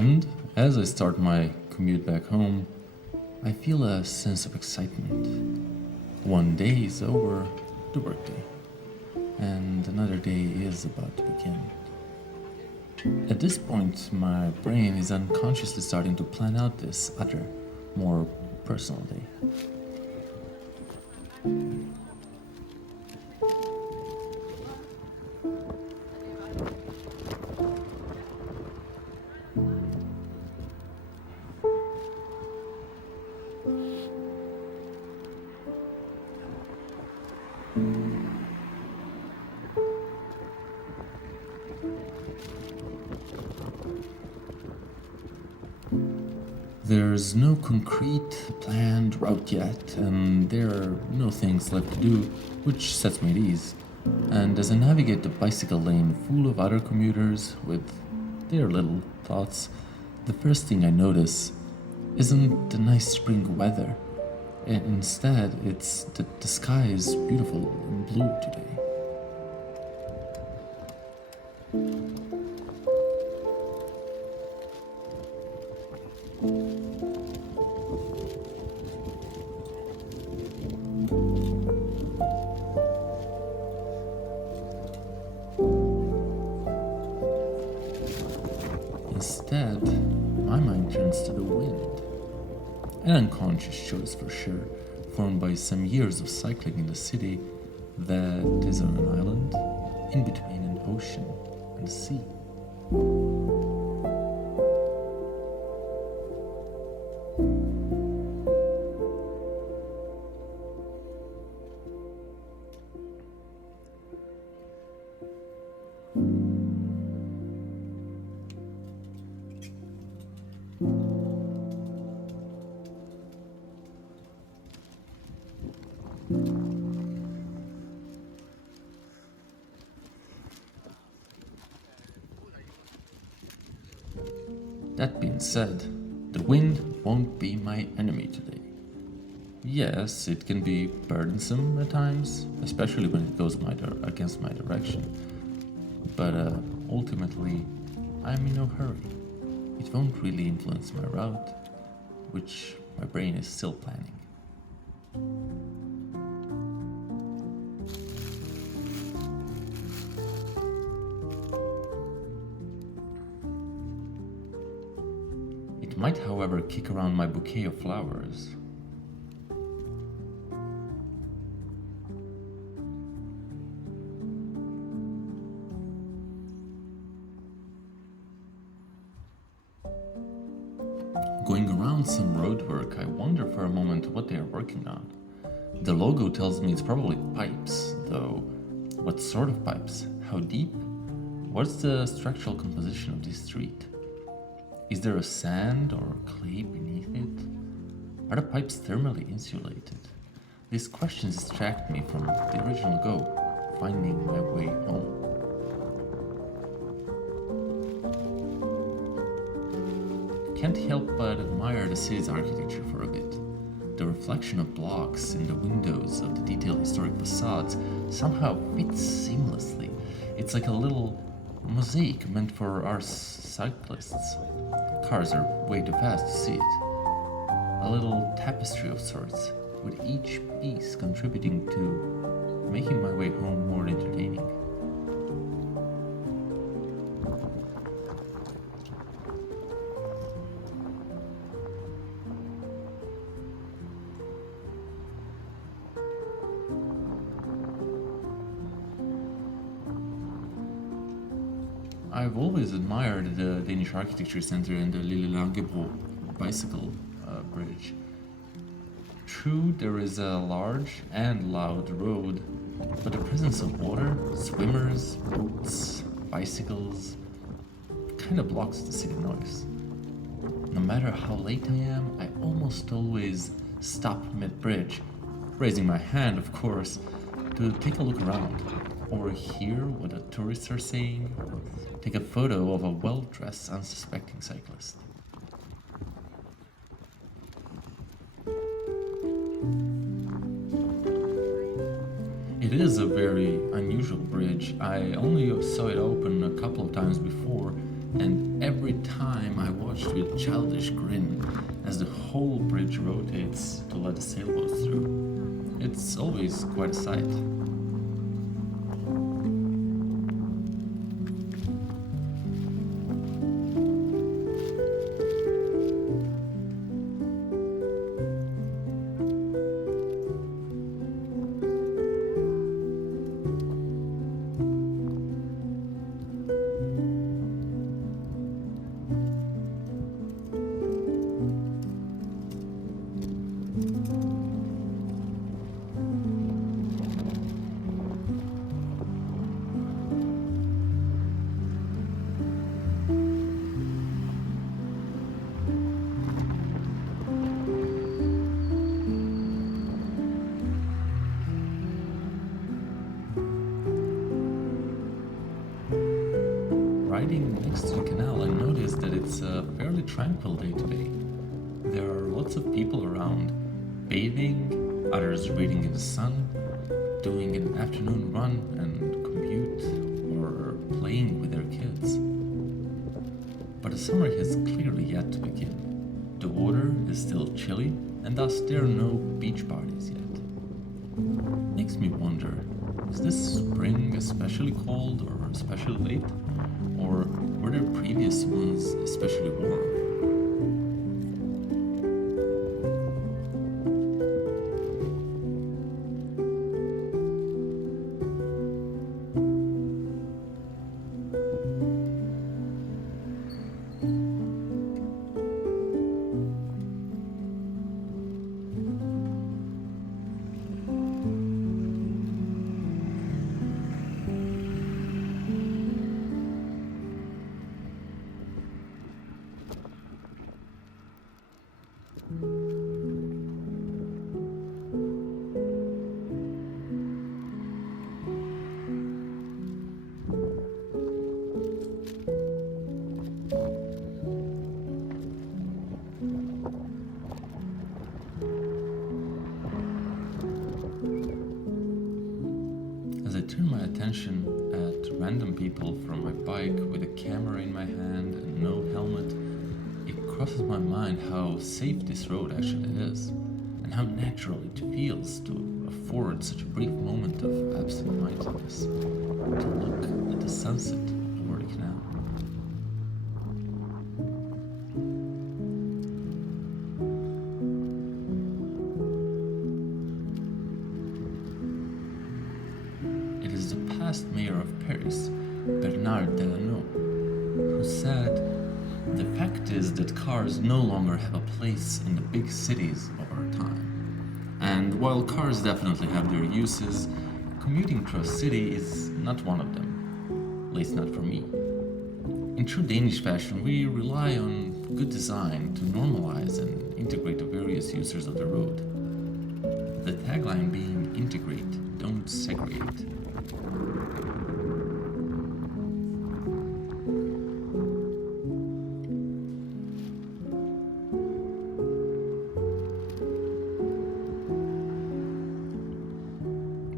And as I start my commute back home, I feel a sense of excitement. One day is over, the workday, and another day is about to begin. At this point, my brain is unconsciously starting to plan out this other, more personal day. There's no concrete planned route yet, and there are no things left to do, which sets me at ease. And as I navigate the bicycle lane full of other commuters with their little thoughts, the first thing I notice isn't the nice spring weather. Instead, it's the sky is beautiful and blue today. Instead, my mind turns to the wind. An unconscious choice for sure, formed by some years of cycling in the city that is on an island in between an ocean and the sea. That being said, the wind won't be my enemy today. Yes, it can be burdensome at times, especially when it goes against my direction. But ultimately, I'm in no hurry. It won't really influence my route, which my brain is still planning. It might, however, kick around my bouquet of flowers. Going around some roadwork, I wonder for a moment what they are working on. The logo tells me it's probably pipes, though what sort of pipes? How deep? What's the structural composition of this street? Is there a sand or clay beneath it? Are the pipes thermally insulated? These questions distract me from the original goal, finding my way home. Can't help but admire the city's architecture for a bit. The reflection of blocks in the windows of the detailed historic facades somehow fits seamlessly. It's like a little mosaic meant for our cyclists. Cars are way too fast to see it. A little tapestry of sorts, with each piece contributing to making my way home more entertaining. I've always admired the Danish Architecture Center and the Lille Langebro bicycle bridge. True, there is a large and loud road, but the presence of water, swimmers, boats, bicycles kind of blocks the city noise. No matter how late I am, I almost always stop mid-bridge, raising my hand, of course, to take a look around, or hear what the tourists are saying, or take a photo of a well-dressed, unsuspecting cyclist. It is a very unusual bridge. I only saw it open a couple of times before, and every time I watched with childish grin as the whole bridge rotates to let the sailboats through. It's always quite a sight. Riding next to the canal, I noticed that it's a fairly tranquil day today. There are lots of people around, bathing, others reading in the sun, doing an afternoon run and commute, or playing with their kids. But the summer has clearly yet to begin. The water is still chilly, and thus there are no beach parties yet. Makes me wonder, is this spring especially cold or especially late? Or were there previous ones especially warm? As I turn my attention at random people from my bike with a camera in my hand and no helmet, it crosses my mind how safe this road actually is, and how natural it feels to afford such a brief moment of absent-mindedness, to look at the sunset over the canal. It is the past mayor of Paris, Bernard Delano, who said, "The fact is that cars no longer have a place in the big cities of our time. And while cars definitely have their uses, commuting through a city is not one of them, at least not for me. In true Danish fashion, we rely on good design to normalize and integrate the various users of the road. The tagline being integrate, don't segregate."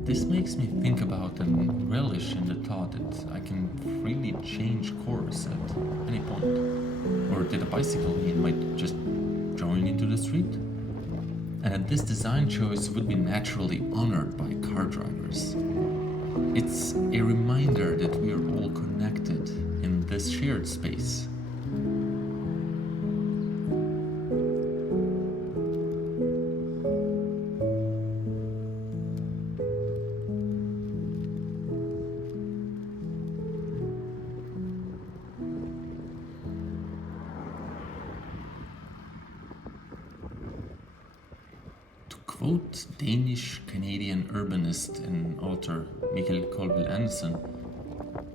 This makes me think about and relish in the thought that I can freely change course at any point, or that a bicycle lane might just join into the street, and that this design choice would be naturally honored by car drivers. It's a reminder that we are all connected in this shared space. Quote Danish-Canadian urbanist and author Mikael Colville-Andersen,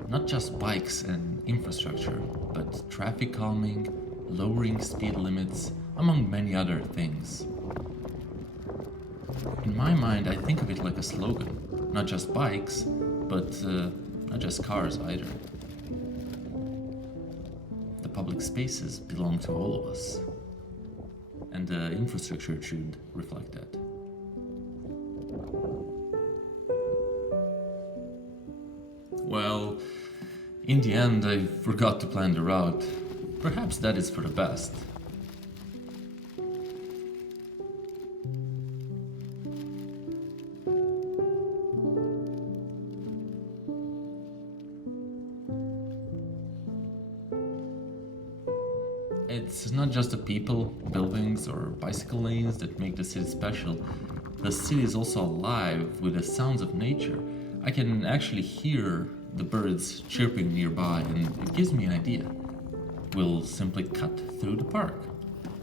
"Not just bikes and infrastructure, but traffic calming, lowering speed limits, among many other things." In my mind, I think of it like a slogan. Not just bikes, but not just cars either. The public spaces belong to all of us, and the infrastructure should reflect that. Well, In the end, I forgot to plan the route. Perhaps that is for the best. It's not just the people, buildings, or bicycle lanes that make the city special. The city is also alive with the sounds of nature. I can actually hear the birds chirping nearby, and it gives me an idea. We'll simply cut through the park.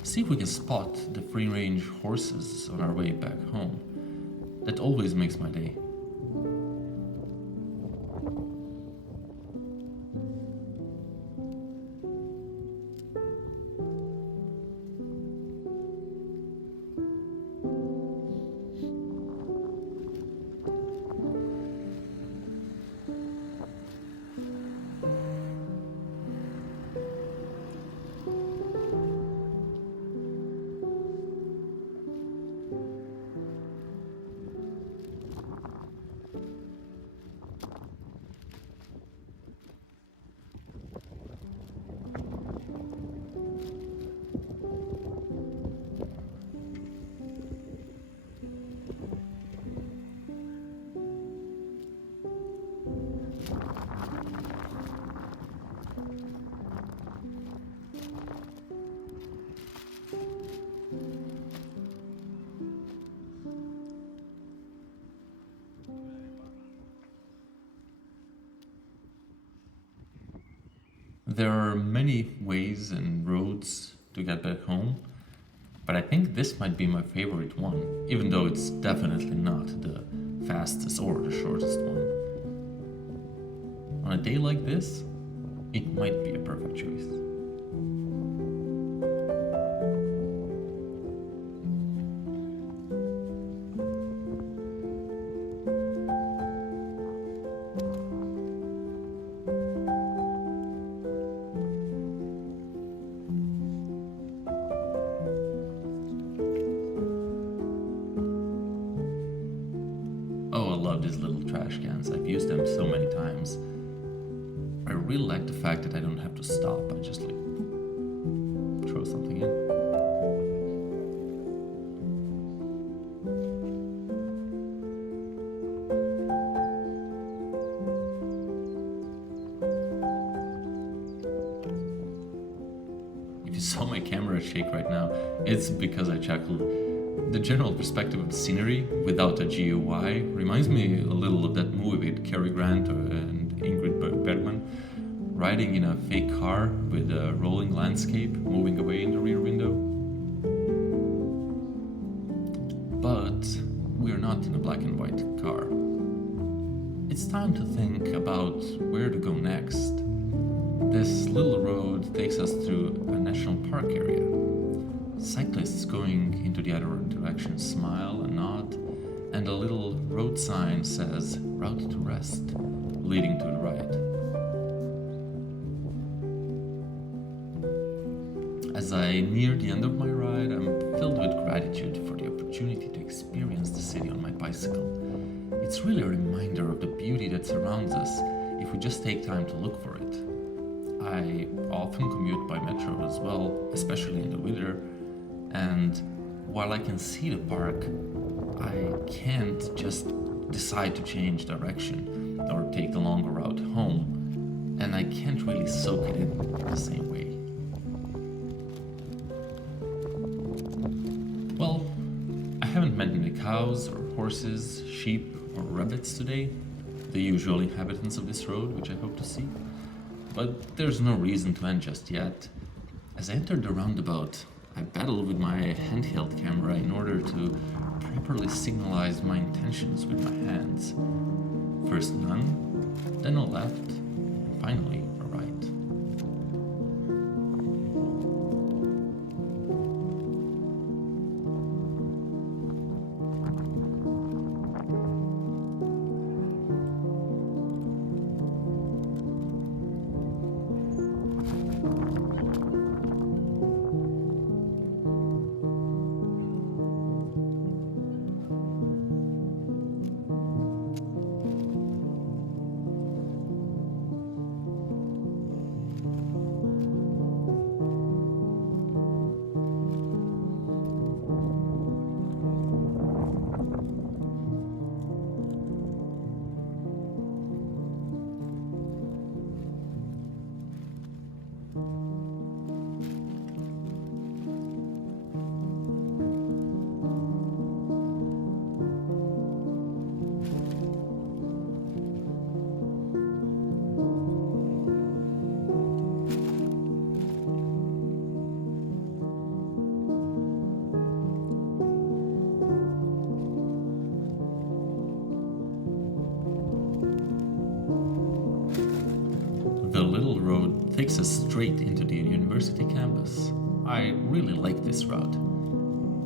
See if we can spot the free-range horses on our way back home. That always makes my day. There are many ways and roads to get back home, but I think this might be my favorite one, even though it's definitely not the fastest or the shortest one. On a day like this, it might be a perfect choice. These little trash cans. I've used them so many times. I really like the fact that I don't have to stop. I just throw something in. If you saw my camera shake right now, it's because I chuckled. The general perspective of the scenery without a GUI reminds me a little of that movie with Cary Grant and Ingrid Bergman, riding in a fake car with a rolling landscape moving away in the rear window. But we're not in a black and white car. It's time to think about where to go next. This little road takes us through a national park area. Cyclists going into the other direction smile and nod, and a little road sign says "Route to Rest," leading to the right. As I near the end of my ride, I'm filled with gratitude for the opportunity to experience the city on my bicycle. It's really a reminder of the beauty that surrounds us if we just take time to look for it. I often commute by metro as well, especially in the winter. And while I can see the park, I can't just decide to change direction or take the longer route home, and I can't really soak it in the same way. Well, I haven't met any cows or horses, sheep or rabbits today, the usual inhabitants of this road, which I hope to see. But there's no reason to end just yet. As I entered the roundabout, I battled with my handheld camera in order to properly signalize my intentions with my hands. First none, then a left, and finally a right. road takes us straight into the university campus. I really like this route.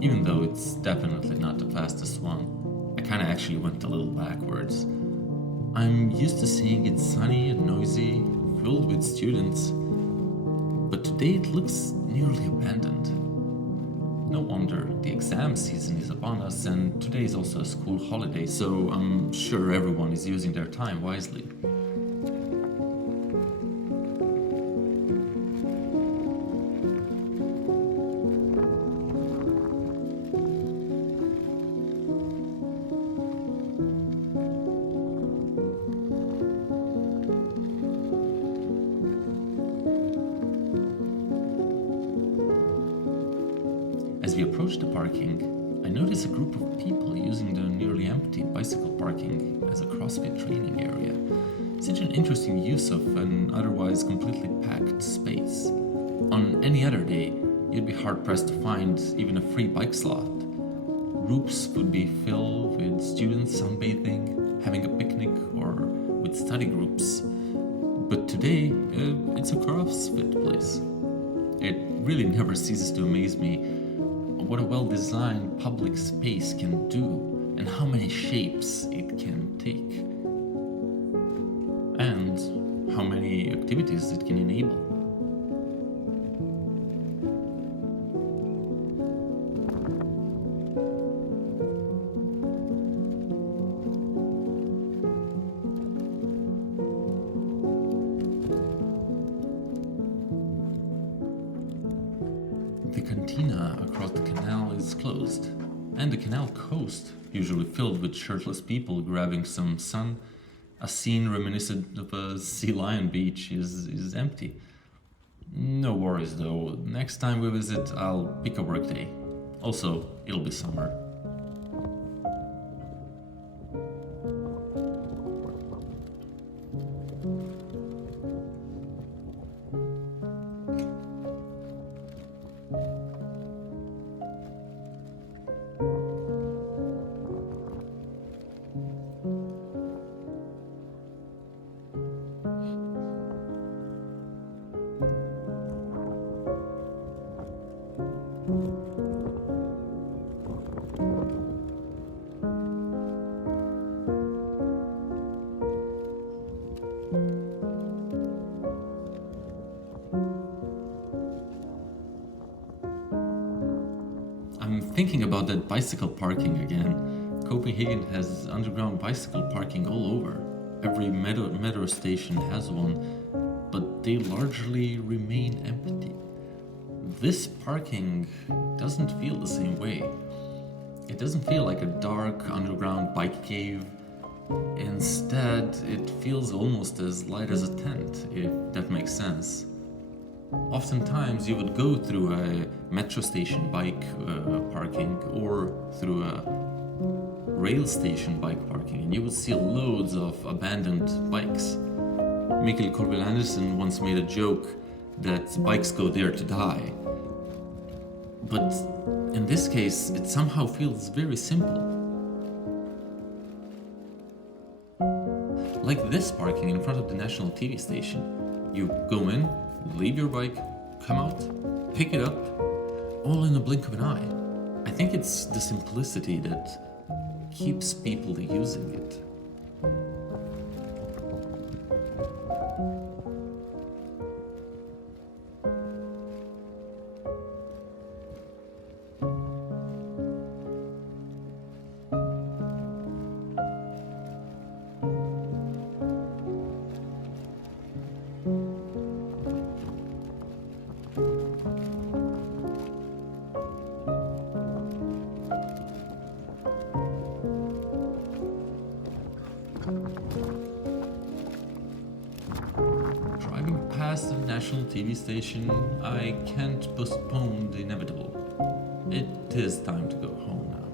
Even though it's definitely not the fastest one, I kinda actually went a little backwards. I'm used to seeing it sunny and noisy, filled with students, but today it looks nearly abandoned. No wonder, the exam season is upon us, and today is also a school holiday, so I'm sure everyone is using their time wisely. As we approach the parking, I notice a group of people using the nearly empty bicycle parking as a CrossFit training area. Such an interesting use of an otherwise completely packed space. On any other day, you'd be hard-pressed to find even a free bike slot. Groups would be filled with students sunbathing, having a picnic, or with study groups. But today, it's a CrossFit place. It really never ceases to amaze me what a well-designed public space can do and how many shapes it can take. And how many activities it can enable. The cantina across the canal is closed, and the canal coast, usually filled with shirtless people grabbing some sun, a scene reminiscent of a sea lion beach, is empty. No worries though, next time we visit I'll pick a work day. Also, it'll be summer. I'm thinking about that bicycle parking again. Copenhagen has underground bicycle parking all over. Every metro station has one, but they largely remain empty. This parking doesn't feel the same way. It doesn't feel like a dark underground bike cave. Instead, it feels almost as light as a tent, if that makes sense. Oftentimes you would go through a metro station bike parking or through a rail station bike parking and you would see loads of abandoned bikes. Mikael Colville-Andersen once made a joke that bikes go there to die. But in this case, it somehow feels very simple. Like this parking in front of the national TV station. You go in, leave your bike, come out, pick it up, all in a blink of an eye. I think it's the simplicity that keeps people using it. Driving past the national TV station, I can't postpone the inevitable. It is time to go home now.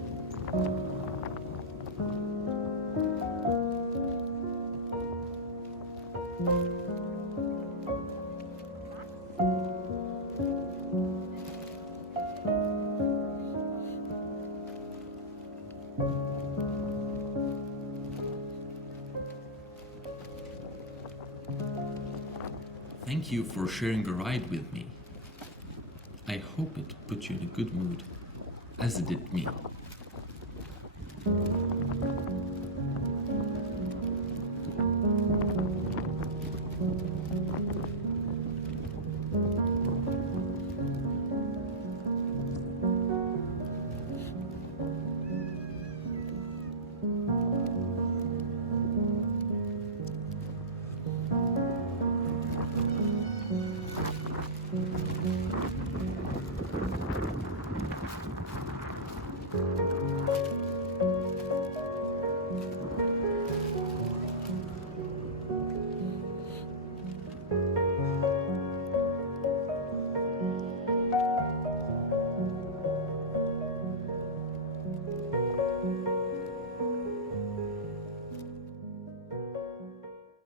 Thank you for sharing the ride with me. I hope it put you in a good mood, as it did me.